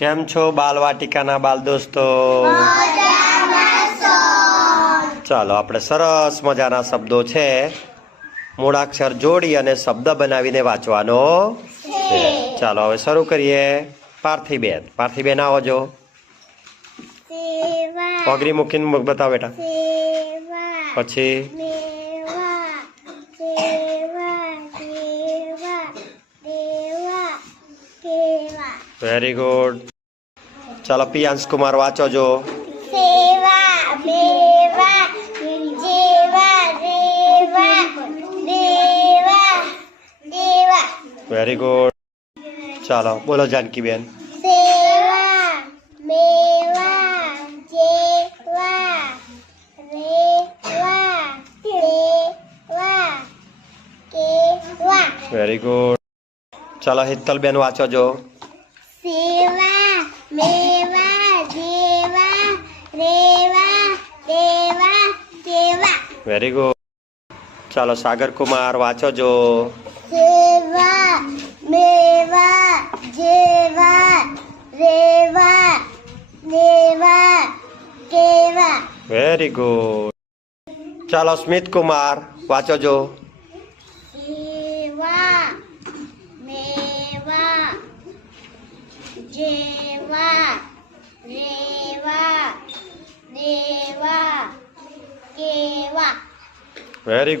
કેમ છો બાલવાટિકાના બાલ દોસ્તો? ચાલો આપણે સરસ મજાના શબ્દો છે મૂળાક્ષર જોડી અને શબ્દ બનાવીને વાંચવાનો છે. ચાલો હવે શરૂ કરીએ. પાર્થિબેન આવો જો. પગરી મૂકીને બતાવો બેટા. પછી વેરી ગુડ. ચાલો પિયાંશ કુમાર વાંચો જો. Very good. ચાલો બોલો જાનકીબેન. Very good. ચાલો હિતલબેન વાંચો જો. Very good. ચાલો સાગર કુમાર વાંચો જો. Very good. ચાલો સ્મિત કુમાર વાંચો જો. Very good.